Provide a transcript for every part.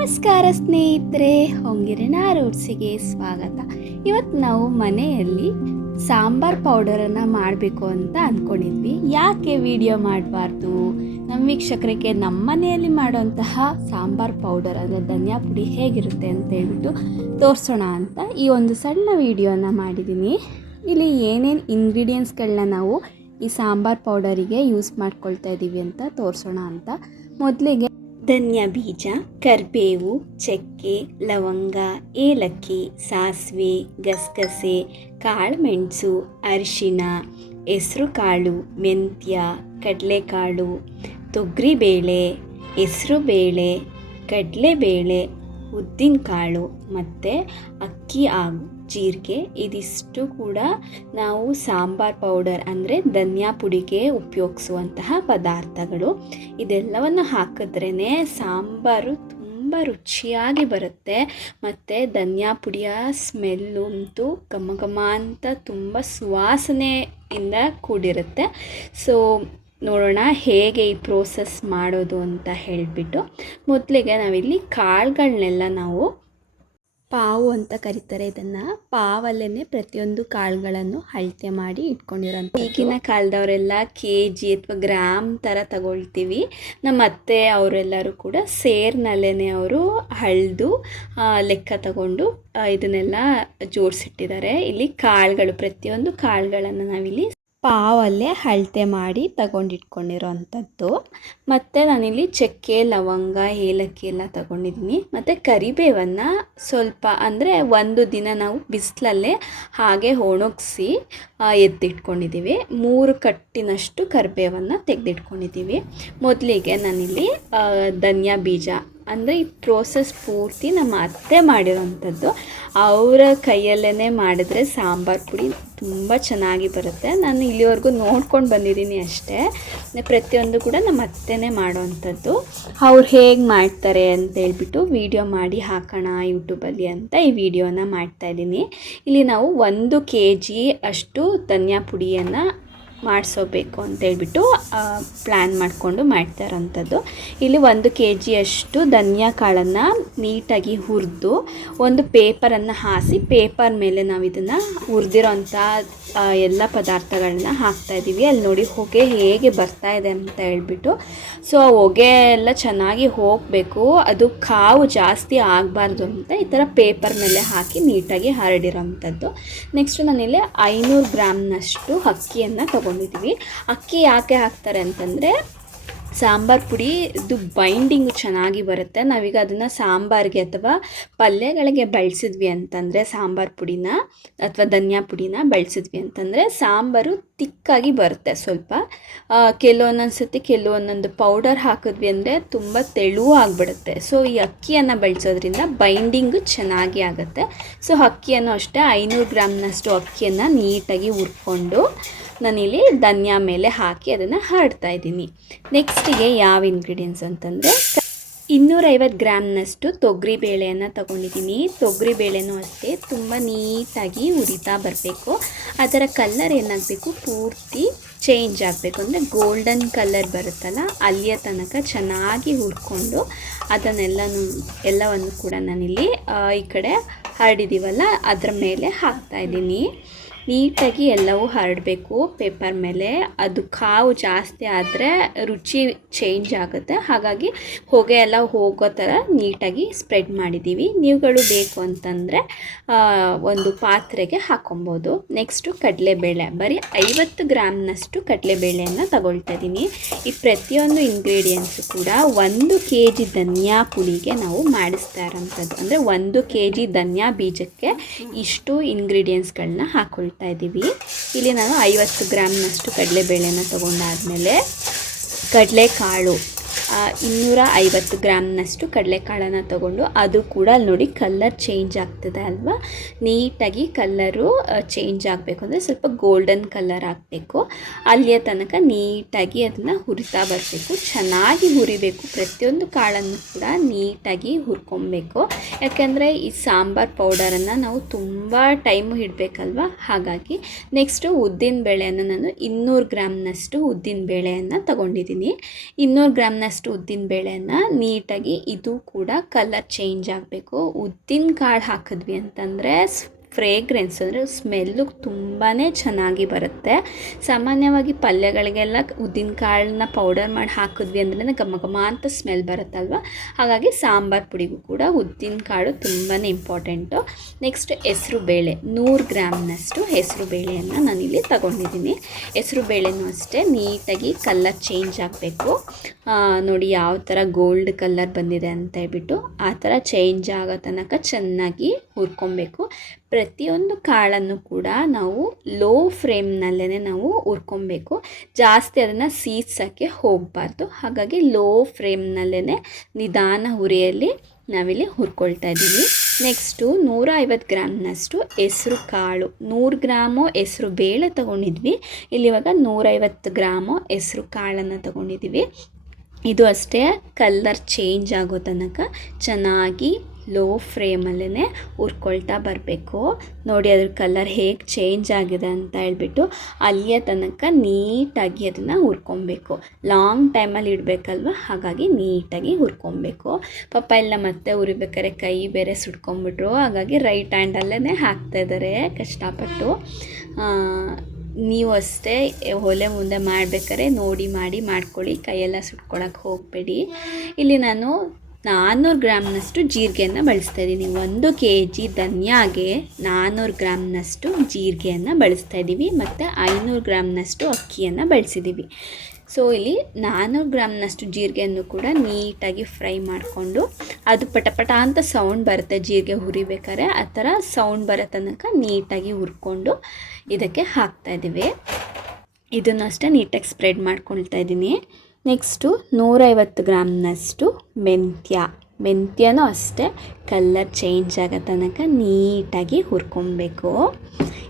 ನಮಸ್ಕಾರ ಸ್ನೇಹಿತರೆ, ಹೊಂಗಿರಣ ರೂಟ್ಸಿಗೆ ಸ್ವಾಗತ. ಇವತ್ತು ನಾವು ಮನೆಯಲ್ಲಿ ಸಾಂಬಾರ್ ಪೌಡರನ್ನು ಮಾಡಬೇಕು ಅಂತ ಅಂದ್ಕೊಂಡಿದ್ವಿ. ಯಾಕೆ ವಿಡಿಯೋ ಮಾಡಬಾರ್ದು, ನಮ್ಮ ವೀಕ್ಷಕರಿಗೆ ನಮ್ಮ ಮನೆಯಲ್ಲಿ ಮಾಡುವಂತಹ ಸಾಂಬಾರ್ ಪೌಡರ್ ಅಂದರೆ ಧನಿಯಾ ಪುಡಿ ಹೇಗಿರುತ್ತೆ ಅಂತ ಹೇಳ್ಬಿಟ್ಟು ತೋರಿಸೋಣ ಅಂತ ಈ ಒಂದು ಸಣ್ಣ ವಿಡಿಯೋನ ಮಾಡಿದ್ದೀನಿ. ಇಲ್ಲಿ ಏನೇನು ಇಂಗ್ರೀಡಿಯೆಂಟ್ಸ್ಗಳನ್ನ ನಾವು ಈ ಸಾಂಬಾರ್ ಪೌಡರಿಗೆ ಯೂಸ್ ಮಾಡ್ಕೊಳ್ತಾ ಇದ್ದೀವಿ ಅಂತ ತೋರಿಸೋಣ ಅಂತ. ಮೊದಲಿಗೆ ಧನಿಯಾ ಬೀಜ, ಕರಿಬೇವು, ಚಕ್ಕೆ, ಲವಂಗ, ಏಲಕ್ಕಿ, ಸಾಸಿವೆ, ಗಸಗಸೆ, ಕಾಳುಮೆಣಸು, ಅರಿಶಿನ, ಹೆಸರು ಕಾಳು, ಮೆಂತ್ಯ, ಕಡಲೆಕಾಳು, ತೊಗರಿಬೇಳೆ, ಹೆಸರುಬೇಳೆ, ಕಡಲೆಬೇಳೆ, ಉದ್ದಿನಕಾಳು ಮತ್ತು ಅಕ್ಕಿ ಹಾಗೂ ಜೀರಿಗೆ. ಇದಿಷ್ಟು ಕೂಡ ನಾವು ಸಾಂಬಾರ್ ಪೌಡರ್ ಅಂದರೆ ಧನಿಯಾ ಪುಡಿಗೆ ಉಪಯೋಗಿಸುವಂತಹ ಪದಾರ್ಥಗಳು. ಇದೆಲ್ಲವನ್ನು ಹಾಕಿದ್ರೇ ಸಾಂಬಾರು ತುಂಬ ರುಚಿಯಾಗಿ ಬರುತ್ತೆ ಮತ್ತು ಧನಿಯಾ ಪುಡಿಯ ಸ್ಮೆಲ್ಲು ಅಂತೂ ಘಮ ಘಮ ಅಂತ ತುಂಬ ಸುವಾಸನೆಯಿಂದ ಕೂಡಿರುತ್ತೆ. ಸೊ ನೋಡೋಣ ಹೇಗೆ ಈ ಪ್ರೋಸೆಸ್ ಮಾಡೋದು ಅಂತ ಹೇಳಿಬಿಟ್ಟು. ಮೊದಲಿಗೆ ನಾವಿಲ್ಲಿ ಕಾಳುಗಳನ್ನೆಲ್ಲ ನಾವು ಪಾವು ಅಂತ ಕರೀತಾರೆ. ಇದನ್ನು ಪಾವಲ್ಲೇ ಪ್ರತಿಯೊಂದು ಕಾಳುಗಳನ್ನು ಅಳತೆ ಮಾಡಿ ಇಟ್ಕೊಂಡಿರೋಂಥ. ಈಗಿನ ಕಾಲದವರೆಲ್ಲ KG ಅಥವಾ ಗ್ರಾಮ್ ಥರ ತಗೊಳ್ತೀವಿ. ನಮ್ಮ ಅತ್ತೆ ಅವರೆಲ್ಲರೂ ಕೂಡ ಸೇರ್ನಲ್ಲೇ ಅವರು ಅಳೆದು ಲೆಕ್ಕ ತಗೊಂಡು ಇದನ್ನೆಲ್ಲ ಜೋಡಿಸಿಟ್ಟಿದ್ದಾರೆ. ಇಲ್ಲಿ ಕಾಳುಗಳು, ಪ್ರತಿಯೊಂದು ಕಾಳುಗಳನ್ನು ನಾವಿಲ್ಲಿ ಪಾವಲ್ಲೇ ಅಳತೆ ಮಾಡಿ ತಗೊಂಡಿಟ್ಕೊಂಡಿರೋ ಅಂಥದ್ದು. ಮತ್ತು ನಾನಿಲ್ಲಿ ಚಕ್ಕೆ, ಲವಂಗ, ಏಲಕ್ಕಿ ಎಲ್ಲ ತಗೊಂಡಿದ್ದೀನಿ. ಮತ್ತು ಕರಿಬೇವನ್ನು ಸ್ವಲ್ಪ ಅಂದರೆ ಒಂದು ದಿನ ನಾವು ಬಿಸಿಲಲ್ಲೇ ಹಾಗೆ ಒಣಗಿಸಿ ಎತ್ತಿಟ್ಕೊಂಡಿದ್ದೀವಿ. 3 ಕಟ್ಟಿನಷ್ಟು ಕರಿಬೇವನ್ನು ತೆಗೆದಿಟ್ಕೊಂಡಿದ್ದೀವಿ. ಮೊದಲಿಗೆ ನಾನಿಲ್ಲಿ ಧನಿಯಾ ಬೀಜ ಅಂದರೆ ಈ ಪ್ರೋಸೆಸ್ ಪೂರ್ತಿ ನಮ್ಮ ಅತ್ತೆ ಮಾಡಿರೋವಂಥದ್ದು. ಅವರ ಕೈಯಲ್ಲೇ ಮಾಡಿದ್ರೆ ಸಾಂಬಾರು ಪುಡಿ ತುಂಬ ಚೆನ್ನಾಗಿ ಬರುತ್ತೆ. ನಾನು ಇಲ್ಲಿವರೆಗೂ ನೋಡ್ಕೊಂಡು ಬಂದಿದ್ದೀನಿ ಅಷ್ಟೇ. ಪ್ರತಿಯೊಂದು ಕೂಡ ನಮ್ಮ ಅತ್ತೆನೇ ಮಾಡೋವಂಥದ್ದು. ಅವ್ರು ಹೇಗೆ ಮಾಡ್ತಾರೆ ಅಂತ ಹೇಳ್ಬಿಟ್ಟು ವಿಡಿಯೋ ಮಾಡಿ ಹಾಕೋಣ ಯೂಟ್ಯೂಬಲ್ಲಿ ಅಂತ ಈ ವಿಡಿಯೋನ ಮಾಡ್ತಾಯಿದ್ದೀನಿ. ಇಲ್ಲಿ ನಾವು 1 kg ಅಷ್ಟು ಧನಿಯಾ ಪುಡಿಯನ್ನು ಮಾಡಿಸೋಬೇಕು ಅಂತೇಳ್ಬಿಟ್ಟು ಪ್ಲ್ಯಾನ್ ಮಾಡಿಕೊಂಡು ಮಾಡ್ತಾ ಇರೋಂಥದ್ದು. ಇಲ್ಲಿ 1 kg ಅಷ್ಟು ಧನಿಯಾ ಕಾಳನ್ನು ನೀಟಾಗಿ ಹುರಿದು ಒಂದು ಪೇಪರನ್ನು ಹಾಸಿ, ಪೇಪರ್ ಮೇಲೆ ನಾವು ಇದನ್ನು ಹುರಿದಿರೋಂಥ ಎಲ್ಲ ಪದಾರ್ಥಗಳನ್ನ ಹಾಕ್ತಾಯಿದ್ದೀವಿ. ಅಲ್ಲಿ ನೋಡಿ ಹೊಗೆ ಹೇಗೆ ಬರ್ತಾ ಇದೆ ಅಂತ ಹೇಳ್ಬಿಟ್ಟು. ಸೊ ಹೊಗೆ ಎಲ್ಲ ಚೆನ್ನಾಗಿ ಹೋಗಬೇಕು, ಅದು ಕಾವು ಜಾಸ್ತಿ ಆಗಬಾರ್ದು ಅಂತ ಈ ಥರ ಪೇಪರ್ ಮೇಲೆ ಹಾಕಿ ನೀಟಾಗಿ ಹರಡಿರೋಂಥದ್ದು. ನೆಕ್ಸ್ಟು ನಾನಿಲ್ಲಿ 500 ಗ್ರಾಮ್ನಷ್ಟು ಅಕ್ಕಿಯನ್ನು ತೊಗೊಂಡಿದ್ದೀವಿ. ಅಕ್ಕಿ ಯಾಕೆ ಹಾಕ್ತಾರೆ ಅಂತಂದರೆ ಸಾಂಬಾರು ಪುಡಿ ಇದು ಬೈಂಡಿಂಗು ಚೆನ್ನಾಗಿ ಬರುತ್ತೆ. ನಾವೀಗ ಅದನ್ನು ಸಾಂಬಾರಿಗೆ ಅಥವಾ ಪಲ್ಯಗಳಿಗೆ ಬಳಸಿದ್ವಿ ಅಂತಂದರೆ ಸಾಂಬಾರು ಪುಡಿನ ಅಥವಾ ಧನಿಯಾ ಪುಡಿನ ಬಳಸಿದ್ವಿ ಅಂತಂದರೆ ಸಾಂಬಾರು ತಿಕ್ಕಾಗಿ ಬರುತ್ತೆ. ಸ್ವಲ್ಪ ಕೆಲವೊಂದೊಂದು ಪೌಡರ್ ಹಾಕಿದ್ವಿ ಅಂದರೆ ತುಂಬ ತೆಳುವು ಆಗಿಬಿಡುತ್ತೆ. ಸೊ ಈ ಅಕ್ಕಿಯನ್ನು ಬಳಸೋದ್ರಿಂದ ಬೈಂಡಿಂಗು ಚೆನ್ನಾಗಿ ಆಗುತ್ತೆ. ಸೊ ಅಕ್ಕಿಯನ್ನು ಅಷ್ಟೇ 500 ಗ್ರಾಮ್ನಷ್ಟು ಅಕ್ಕಿಯನ್ನು ನೀಟಾಗಿ ಹುರ್ಕೊಂಡು ನಾನಿಲ್ಲಿ ಧನಿಯಾ ಮೇಲೆ ಹಾಕಿ ಅದನ್ನು ಹರಡ್ತಾ ಇದ್ದೀನಿ. ನೆಕ್ಸ್ಟಿಗೆ ಯಾವ ಇಂಗ್ರೀಡಿಯೆಂಟ್ಸ್ ಅಂತಂದರೆ 250 ಗ್ರಾಮ್ನಷ್ಟು ತೊಗರಿಬೇಳೆಯನ್ನು ತೊಗೊಂಡಿದ್ದೀನಿ. ತೊಗರಿಬೇಳೆನೂ ಅಷ್ಟೇ ತುಂಬ ನೀಟಾಗಿ ಹುರಿತಾ ಬರಬೇಕು. ಅದರ ಕಲರ್ ಏನಾಗಬೇಕು, ಪೂರ್ತಿ ಚೇಂಜ್ ಆಗಬೇಕು. ಅಂದರೆ ಗೋಲ್ಡನ್ ಕಲರ್ ಬರುತ್ತಲ್ಲ ಅಲ್ಲಿಯ ತನಕ ಚೆನ್ನಾಗಿ ಹುರ್ಕೊಂಡು ಎಲ್ಲವನ್ನು ಕೂಡ ನಾನಿಲ್ಲಿ ಈ ಕಡೆ ಹರಡಿದ್ದೀವಲ್ಲ ಅದರ ಮೇಲೆ ಹಾಕ್ತಾಯಿದ್ದೀನಿ. ನೀಟಾಗಿ ಎಲ್ಲವೂ ಹರಡಬೇಕು ಪೇಪರ್ ಮೇಲೆ. ಅದು ಕಾವು ಜಾಸ್ತಿ ಆದರೆ ರುಚಿ ಚೇಂಜ್ ಆಗುತ್ತೆ. ಹಾಗಾಗಿ ಹೊಗೆ ಎಲ್ಲ ಹೋಗೋ ಥರ ನೀಟಾಗಿ ಸ್ಪ್ರೆಡ್ ಮಾಡಿದ್ದೀವಿ. ನೀವುಗಳು ಬೇಕು ಅಂತಂದರೆ ಒಂದು ಪಾತ್ರೆಗೆ ಹಾಕೊಬೋದು. ನೆಕ್ಸ್ಟು ಕಡಲೆಬೇಳೆ, ಬರೀ 50 ಗ್ರಾಮ್ನಷ್ಟು ಕಡಲೆಬೇಳೆಯನ್ನು ತಗೊಳ್ತಾ ಇದ್ದೀನಿ. ಈ ಪ್ರತಿಯೊಂದು ಇಂಗ್ರೀಡಿಯೆಂಟ್ಸು ಕೂಡ 1 kg ಧನಿಯಾ ಪುಡಿಗೆ ನಾವು ಮಾಡಿಸ್ತಾ ಇರೋಂಥದ್ದು. ಅಂದರೆ 1 kg ಧನಿಯಾ ಬೀಜಕ್ಕೆ ಇಷ್ಟು ಇಂಗ್ರೀಡಿಯೆಂಟ್ಸ್ಗಳನ್ನ ಹಾಕ್ಕೊಳ್ತಾ ಇದ್ದೀವಿ. ಇಲ್ಲಿ ನಾನು 50 ಗ್ರಾಮ್ನಷ್ಟು ಕಡಲೆಬೇಳೆನ ತೊಗೊಂಡಾದಮೇಲೆ ಕಡಲೆಕಾಳು 250 ಗ್ರಾಮ್ನಷ್ಟು ಕಡಲೆಕಾಳನ್ನು ತೊಗೊಂಡು ಅದು ಕೂಡ ಅಲ್ಲಿ ನೋಡಿ ಕಲರ್ ಚೇಂಜ್ ಆಗ್ತದೆ ಅಲ್ವಾ. ನೀಟಾಗಿ ಕಲ್ಲರು ಚೇಂಜ್ ಆಗಬೇಕು ಅಂದರೆ ಸ್ವಲ್ಪ ಗೋಲ್ಡನ್ ಕಲರ್ ಆಗಬೇಕು. ಅಲ್ಲಿಯ ತನಕ ನೀಟಾಗಿ ಅದನ್ನು ಹುರಿತಾ ಬರಬೇಕು. ಚೆನ್ನಾಗಿ ಹುರಿಬೇಕು. ಪ್ರತಿಯೊಂದು ಕಾಳನ್ನು ಕೂಡ ನೀಟಾಗಿ ಹುರ್ಕೊಬೇಕು. ಯಾಕೆಂದರೆ ಈ ಸಾಂಬಾರ್ ಪೌಡರನ್ನು ನಾವು ತುಂಬ ಟೈಮು ಇಡಬೇಕಲ್ವ, ಹಾಗಾಗಿ. ನೆಕ್ಸ್ಟು ಉದ್ದಿನ ಬೇಳೆಯನ್ನು ನಾನು 200 ಗ್ರಾಮ್ನಷ್ಟು ಉದ್ದಿನ ಬೇಳೆಯನ್ನು ತೊಗೊಂಡಿದ್ದೀನಿ. 200 ಗ್ರಾಮ್ನಷ್ಟು ಗ್ರಾಮ್ನಷ್ಟು ಉದ್ದಿನ ಬೇಳೆಯನ್ನು ನೀಟಾಗಿ ಇದು ಕೂಡ ಕಲರ್ ಚೇಂಜ್ ಆಗಬೇಕು. ಉದ್ದಿನ ಕಾಳು ಹಾಕಿದ್ವಿ ಅಂತಂದರೆ ಫ್ರೇಗ್ರೆನ್ಸ್ ಅಂದರೆ ಸ್ಮೆಲ್ಲು ತುಂಬಾ ಚೆನ್ನಾಗಿ ಬರುತ್ತೆ. ಸಾಮಾನ್ಯವಾಗಿ ಪಲ್ಯಗಳಿಗೆಲ್ಲ ಉದ್ದಿನ ಕಾಳನ್ನ ಪೌಡರ್ ಮಾಡಿ ಹಾಕಿದ್ವಿ ಅಂದ್ರೆ ಘಮ ಘಮ ಅಂತ ಸ್ಮೆಲ್ ಬರುತ್ತಲ್ವ. ಹಾಗಾಗಿ ಸಾಂಬಾರು ಪುಡಿಗೂ ಕೂಡ ಉದ್ದಿನ ಕಾಳು ತುಂಬಾ ಇಂಪಾರ್ಟೆಂಟು. ನೆಕ್ಸ್ಟ್ ಹೆಸರು ಬೇಳೆ 100 ಗ್ರಾಮ್ನಷ್ಟು ಹೆಸರು ಬೇಳೆಯನ್ನು ನಾನಿಲ್ಲಿ ತಗೊಂಡಿದ್ದೀನಿ. ಹೆಸರು ಬೇಳೆನೂ ಅಷ್ಟೇ ನೀಟಾಗಿ ಕಲರ್ ಚೇಂಜ್ ಆಗಬೇಕು. ನೋಡಿ ಯಾವ ಥರ ಗೋಲ್ಡ್ ಕಲರ್ ಬಂದಿದೆ ಅಂತ ಹೇಳ್ಬಿಟ್ಟು ಆ ಥರ ಚೇಂಜ್ ಆಗೋ ತನಕ ಚೆನ್ನಾಗಿ ಹುರ್ಕೊಬೇಕು. ಪ್ರತಿಯೊಂದು ಕಾಳನ್ನು ಕೂಡ ನಾವು ಲೋ ಫ್ಲೇಮ್ನಲ್ಲೇ ನಾವು ಹುರ್ಕೊಬೇಕು. ಜಾಸ್ತಿ ಅದನ್ನು ಸೀದ್ಸೋಕ್ಕೆ ಹೋಗಬಾರ್ದು. ಹಾಗಾಗಿ ಲೋ ಫ್ಲೇಮ್ನಲ್ಲೇ ನಿಧಾನ ಉರಿಯಲ್ಲಿ ನಾವಿಲ್ಲಿ ಹುರ್ಕೊಳ್ತಾ ಇದ್ದೀವಿ. ನೆಕ್ಸ್ಟು 150 ಗ್ರಾಮ್ನಷ್ಟು ಹೆಸರು ಕಾಳು, 100 ಗ್ರಾಮು ಹೆಸರು ಬೇಳೆ ತೊಗೊಂಡಿದ್ವಿ. ಇಲ್ಲಿವಾಗ 150 ಗ್ರಾಮು ಹೆಸರು ಕಾಳನ್ನು ತೊಗೊಂಡಿದ್ದೀವಿ. ಇದು ಅಷ್ಟೇ ಕಲರ್ ಚೇಂಜ್ ಆಗೋ ತನಕ ಚೆನ್ನಾಗಿ ಲೋ ಫ್ಲೇಮಲ್ಲೇ ಹುರ್ಕೊಳ್ತಾ ಬರಬೇಕು. ನೋಡಿ ಅದ್ರ ಕಲರ್ ಹೇಗೆ ಚೇಂಜ್ ಆಗಿದೆ ಅಂತ ಹೇಳ್ಬಿಟ್ಟು ಅಲ್ಲಿಯ ತನಕ ನೀಟಾಗಿ ಅದನ್ನು ಹುರ್ಕೊಬೇಕು. ಲಾಂಗ್ ಟೈಮಲ್ಲಿ ಇಡಬೇಕಲ್ವ, ಹಾಗಾಗಿ ನೀಟಾಗಿ ಹುರ್ಕೊಬೇಕು. ಪಾಪ ಎಲ್ಲ ಮತ್ತೆ ಹುರಿಬೇಕಾದ್ರೆ ಕೈ ಬೇರೆ ಸುಟ್ಕೊಂಡ್ಬಿಟ್ರು, ಹಾಗಾಗಿ ರೈಟ್ ಹ್ಯಾಂಡಲ್ಲೇ ಹಾಕ್ತಾಯಿದ್ದಾರೆ ಕಷ್ಟಪಟ್ಟು. ನೀವು ಅಷ್ಟೇ ಒಲೆ ಮುಂದೆ ಮಾಡಬೇಕಾದ್ರೆ ನೋಡಿ ಮಾಡ್ಕೊಳ್ಳಿ, ಕೈಯೆಲ್ಲ ಸುಟ್ಕೊಳಕ್ಕೆ ಹೋಗಬೇಡಿ. ಇಲ್ಲಿ ನಾನು 400 ಗ್ರಾಮ್ನಷ್ಟು ಜೀರಿಗೆಯನ್ನು ಬಳಸ್ತಾಯಿದ್ದೀನಿ. 1 kg ಧನಿಯಾಗೆ 400 ಗ್ರಾಮ್ನಷ್ಟು ಜೀರಿಗೆಯನ್ನು ಬಳಸ್ತಾಯಿದ್ದೀವಿ ಮತ್ತು 500 ಗ್ರಾಮ್ನಷ್ಟು ಅಕ್ಕಿಯನ್ನು ಬಳಸಿದ್ದೀವಿ. ಸೊ ಇಲ್ಲಿ 400 ಗ್ರಾಮ್ನಷ್ಟು ಜೀರಿಗೆಯನ್ನು ಕೂಡ ನೀಟಾಗಿ ಫ್ರೈ ಮಾಡಿಕೊಂಡು ಅದು ಪಟಪಟ ಅಂತ ಸೌಂಡ್ ಬರುತ್ತೆ ಜೀರಿಗೆ ಹುರಿಬೇಕಾದ್ರೆ, ಆ ಥರ ಸೌಂಡ್ ಬರೋ ತನಕ ನೀಟಾಗಿ ಹುರ್ಕೊಂಡು ಇದಕ್ಕೆ ಹಾಕ್ತಾಯಿದ್ದೀವಿ. ಇದನ್ನು ಅಷ್ಟೇ ನೀಟಾಗಿ ಸ್ಪ್ರೆಡ್ ಮಾಡ್ಕೊಳ್ತಾ ಇದ್ದೀನಿ. ನೆಕ್ಸ್ಟು 150 ಗ್ರಾಮ್ನಷ್ಟು ಮೆಂತ್ಯನೂ ಅಷ್ಟೇ ಕಲರ್ ಚೇಂಜ್ ಆಗೋ ತನಕ ನೀಟಾಗಿ ಹುರ್ಕೊಬೇಕು.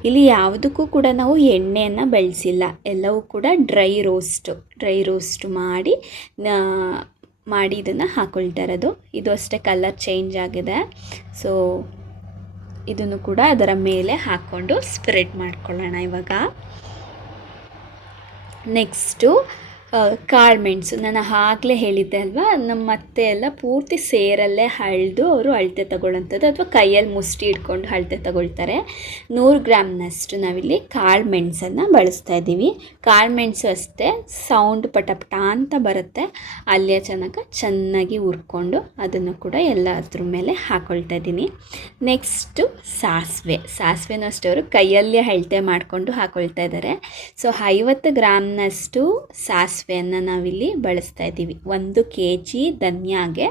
ಇಲ್ಲಿ ಯಾವುದಕ್ಕೂ ಕೂಡ ನಾವು ಎಣ್ಣೆಯನ್ನು ಬಳಸಿಲ್ಲ, ಎಲ್ಲವೂ ಕೂಡ ಡ್ರೈ ರೋಸ್ಟ್ ಮಾಡಿ ಇದನ್ನು ಹಾಕ್ಕೊಳ್ತಾ ಇರೋದು. ಇದು ಅಷ್ಟೇ ಕಲರ್ ಚೇಂಜ್ ಆಗಿದೆ. ಸೊ ಇದನ್ನು ಕೂಡ ಅದರ ಮೇಲೆ ಹಾಕ್ಕೊಂಡು ಸ್ಪ್ರೆಡ್ ಮಾಡ್ಕೊಳ್ಳೋಣ ಇವಾಗ. ನೆಕ್ಸ್ಟು ಕಾಳುಮೆಣಸು ನಾನು ಆಗಲೇ ಹೇಳಿದ್ದೆ ಅಲ್ವಾ, ನಮ್ಮ ಅತ್ತೆ ಎಲ್ಲ ಪೂರ್ತಿ ಸೇರಲ್ಲೇ ಹಳ್ದು ಅವರು ಅಳತೆ ತಗೊಳ್ಳೋಂಥದ್ದು, ಅಥವಾ ಕೈಯಲ್ಲಿ ಮುಷ್ಟಿ ಇಟ್ಕೊಂಡು ಅಳತೆ ತಗೊಳ್ತಾರೆ. 100 ಗ್ರಾಮ್ನಷ್ಟು ನಾವಿಲ್ಲಿ ಕಾಳುಮೆಣಸನ್ನು ಬಳಸ್ತಾ ಇದ್ದೀವಿ. ಕಾಳುಮೆಣಸು ಅಷ್ಟೇ ಸೌಂಡ್ ಪಟಪಟ ಅಂತ ಬರುತ್ತೆ, ಅಲ್ಲಿಯ ತನಕ ಚೆನ್ನಾಗಿ ಹುರ್ಕೊಂಡು ಅದನ್ನು ಕೂಡ ಎಲ್ಲ ಅದ್ರ ಮೇಲೆ ಹಾಕ್ಕೊಳ್ತಾ ಇದ್ದೀನಿ. ನೆಕ್ಸ್ಟು ಸಾಸಿವೆನೂ ಅಷ್ಟೇ ಅವರು ಕೈಯಲ್ಲೇ ಅಳತೆ ಮಾಡಿಕೊಂಡು ಹಾಕ್ಕೊಳ್ತಾ ಇದ್ದಾರೆ. ಸೊ 50 ಗ್ರಾಮ್ನಷ್ಟು ಸಾಸಿವೆಯನ್ನು ನಾವಿಲ್ಲಿ ಬಳಸ್ತಾ ಇದ್ದೀವಿ. 1 kg ಧನಿಯಾಗೆ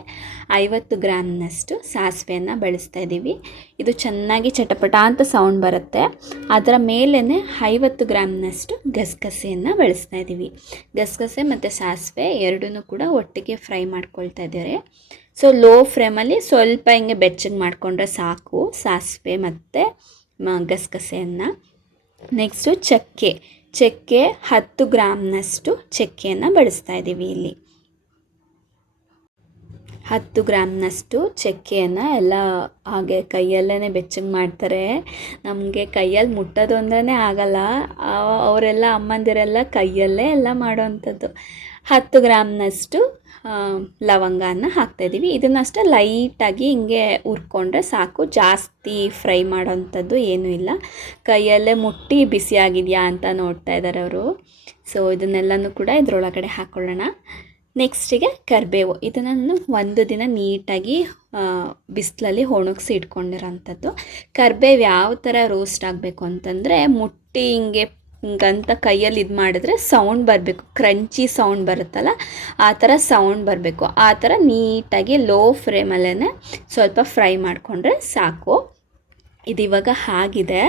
50 ಗ್ರಾಮ್ನಷ್ಟು ಸಾಸಿವೆಯನ್ನು ಬಳಸ್ತಾ ಇದ್ದೀವಿ. ಇದು ಚೆನ್ನಾಗಿ ಚಟಪಟ ಅಂತ ಸೌಂಡ್ ಬರುತ್ತೆ. ಅದರ ಮೇಲೇ 50 ಗ್ರಾಮ್ನಷ್ಟು ಗಸಗಸೆಯನ್ನು ಬಳಸ್ತಾ ಇದ್ದೀವಿ. ಗಸಗಸೆ ಮತ್ತು ಸಾಸಿವೆ ಎರಡನ್ನೂ ಕೂಡ ಒಟ್ಟಿಗೆ ಫ್ರೈ ಮಾಡ್ಕೊಳ್ತಾ ಇದ್ದಾರೆ. ಸೊ ಲೋ ಫ್ಲೇಮಲ್ಲಿ ಸ್ವಲ್ಪ ಹಿಂಗೆ ಬೆಚ್ಚಗೆ ಮಾಡಿಕೊಂಡ್ರೆ ಸಾಕು ಸಾಸಿವೆ ಮತ್ತು ಗಸಗಸೆಯನ್ನು. ನೆಕ್ಸ್ಟು ಚಕ್ಕೆ 10 ಗ್ರಾಮ್ನಷ್ಟು ಚಕ್ಕೆಯನ್ನು ಬಳಸ್ತಾ ಇದ್ದೀವಿ. ಇಲ್ಲಿ 10 ಗ್ರಾಮ್ನಷ್ಟು ಚಕ್ಕೆಯನ್ನು ಎಲ್ಲ ಹಾಗೆ ಕೈಯಲ್ಲೇ ಬೆಚ್ಚಗೆ ಮಾಡ್ತಾರೆ. ನಮಗೆ ಕೈಯಲ್ಲಿ ಮುಟ್ಟೋದು ಅಂದ್ರೇ ಆಗಲ್ಲ, ಅವರೆಲ್ಲ ಅಮ್ಮಂದಿರೆಲ್ಲ ಕೈಯಲ್ಲೇ ಎಲ್ಲ ಮಾಡೋವಂಥದ್ದು. 10 ಗ್ರಾಮ್ನಷ್ಟು ಲವಂಗನ ಹಾಕ್ತಾಯಿದ್ದೀವಿ. ಇದನ್ನಷ್ಟೇ ಲೈಟಾಗಿ ಹಿಂಗೆ ಹುರ್ಕೊಂಡ್ರೆ ಸಾಕು, ಜಾಸ್ತಿ ಫ್ರೈ ಮಾಡೋವಂಥದ್ದು ಏನೂ ಇಲ್ಲ. ಕೈಯಲ್ಲೇ ಮುಟ್ಟಿ ಬಿಸಿಯಾಗಿದೆಯಾ ಅಂತ ನೋಡ್ತಾ ಇದ್ದಾರೆ ಅವರು. ಸೊ ಇದನ್ನೆಲ್ಲನೂ ಕೂಡ ಇದರೊಳಗಡೆ ಹಾಕ್ಕೊಳ್ಳೋಣ. ನೆಕ್ಸ್ಟಿಗೆ ಕರಿಬೇವು, ಇದನ್ನು ಒಂದು ದಿನ ನೀಟಾಗಿ ಬಿಸಿಲಲ್ಲಿ ಒಣಗಿಸಿ ಇಟ್ಕೊಂಡಿರೋಂಥದ್ದು. ಕರಿಬೇವು ಯಾವ ಥರ ರೋಸ್ಟ್ ಆಗಬೇಕು ಅಂತಂದರೆ ಮುಟ್ಟಿ ಹಿಂಗಂತ ಕೈಯಲ್ಲಿ ಇದು ಮಾಡಿದ್ರೆ ಸೌಂಡ್ ಬರಬೇಕು, ಕ್ರಂಚಿ ಸೌಂಡ್ ಬರುತ್ತಲ್ಲ ಆ ಥರ ಸೌಂಡ್ ಬರಬೇಕು. ಆ ಥರ ನೀಟಾಗಿ ಲೋ ಫ್ಲೇಮಲ್ಲೇ ಸ್ವಲ್ಪ ಫ್ರೈ ಮಾಡಿಕೊಂಡ್ರೆ ಸಾಕು. ಇದು ಇವಾಗ ಆಗಿದೆ.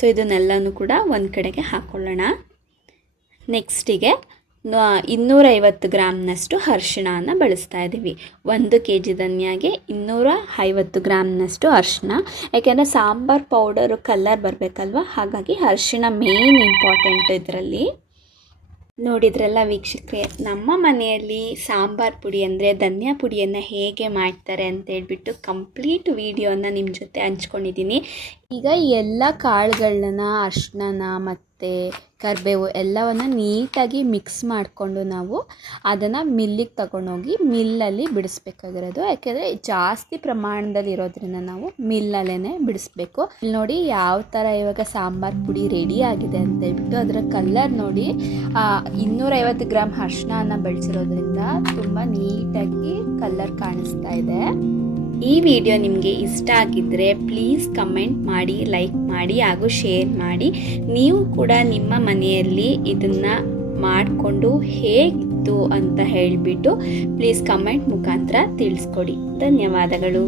ಸೊ ಇದನ್ನೆಲ್ಲನೂ ಕೂಡ ಒಂದು ಕಡೆಗೆ ಹಾಕ್ಕೊಳ್ಳೋಣ. ನೆಕ್ಸ್ಟಿಗೆ 250 ಗ್ರಾಮ್ನಷ್ಟು ಅರಿಶಿಣನ ಬಳಸ್ತಾ ಇದ್ದೀವಿ. 1 kg ಧನಿಯಾಗೆ 250 ಗ್ರಾಮ್ನಷ್ಟು ಅರಿಶಿಣ. ಯಾಕೆಂದರೆ ಸಾಂಬಾರು ಪೌಡರು ಕಲರ್ ಬರಬೇಕಲ್ವ, ಹಾಗಾಗಿ ಅರಿಶಿಣ ಮೇನ್ ಇಂಪಾರ್ಟೆಂಟ್ ಇದರಲ್ಲಿ. ನೋಡಿದ್ರಲ್ಲ ವೀಕ್ಷಕರೇ, ನಮ್ಮ ಮನೆಯಲ್ಲಿ ಸಾಂಬಾರು ಪುಡಿ ಅಂದರೆ ಧನಿಯಾ ಪುಡಿಯನ್ನು ಹೇಗೆ ಮಾಡ್ತಾರೆ ಅಂತ ಹೇಳ್ಬಿಟ್ಟು ಕಂಪ್ಲೀಟ್ ವಿಡಿಯೋನ ನಿಮ್ಮ ಜೊತೆ ಹಂಚ್ಕೊಂಡಿದ್ದೀನಿ. ಈಗ ಎಲ್ಲ ಕಾಳುಗಳನ್ನ ಅರಿಶಿಣನ ಮತ್ತು ಮತ್ತು ಕರಿಬೇವು ಎಲ್ಲವನ್ನು ನೀಟಾಗಿ ಮಿಕ್ಸ್ ಮಾಡಿಕೊಂಡು ನಾವು ಅದನ್ನು ಮಿಲ್ಲಿಗೆ ತಗೊಂಡೋಗಿ ಮಿಲ್ಲಲ್ಲಿ ಬಿಡಿಸ್ಬೇಕಾಗಿರೋದು. ಯಾಕೆಂದರೆ ಜಾಸ್ತಿ ಪ್ರಮಾಣದಲ್ಲಿ ಇರೋದ್ರಿಂದ ನಾವು ಮಿಲ್ಲಲ್ಲೇ ಬಿಡಿಸ್ಬೇಕು. ಇಲ್ಲಿ ನೋಡಿ ಯಾವ ಥರ ಇವಾಗ ಸಾಂಬಾರು ಪುಡಿ ರೆಡಿ ಆಗಿದೆ ಅಂತ ಹೇಳ್ಬಿಟ್ಟು. ಅದರ ಕಲರ್ ನೋಡಿ 250 ಗ್ರಾಮ್ ಅರಿಶಿನ ಬಳಸಿರೋದ್ರಿಂದ ತುಂಬ ನೀಟಾಗಿ ಕಲರ್ ಕಾಣಿಸ್ತಾ ಇದೆ. ಈ ವಿಡಿಯೋ ನಿಮಗೆ ಇಷ್ಟ ಆಗಿದ್ದರೆ ಪ್ಲೀಸ್ ಕಮೆಂಟ್ ಮಾಡಿ, ಲೈಕ್ ಮಾಡಿ ಹಾಗೂ ಶೇರ್ ಮಾಡಿ. ನೀವು ಕೂಡ ನಿಮ್ಮ ಮನೆಯಲ್ಲಿ ಇದನ್ನು ಮಾಡಿಕೊಂಡು ಹೇಗಿತ್ತು ಅಂತ ಹೇಳಿಬಿಟ್ಟು ಪ್ಲೀಸ್ ಕಮೆಂಟ್ ಮುಖಾಂತರ ತಿಳಿಸ್ಕೊಡಿ. ಧನ್ಯವಾದಗಳು.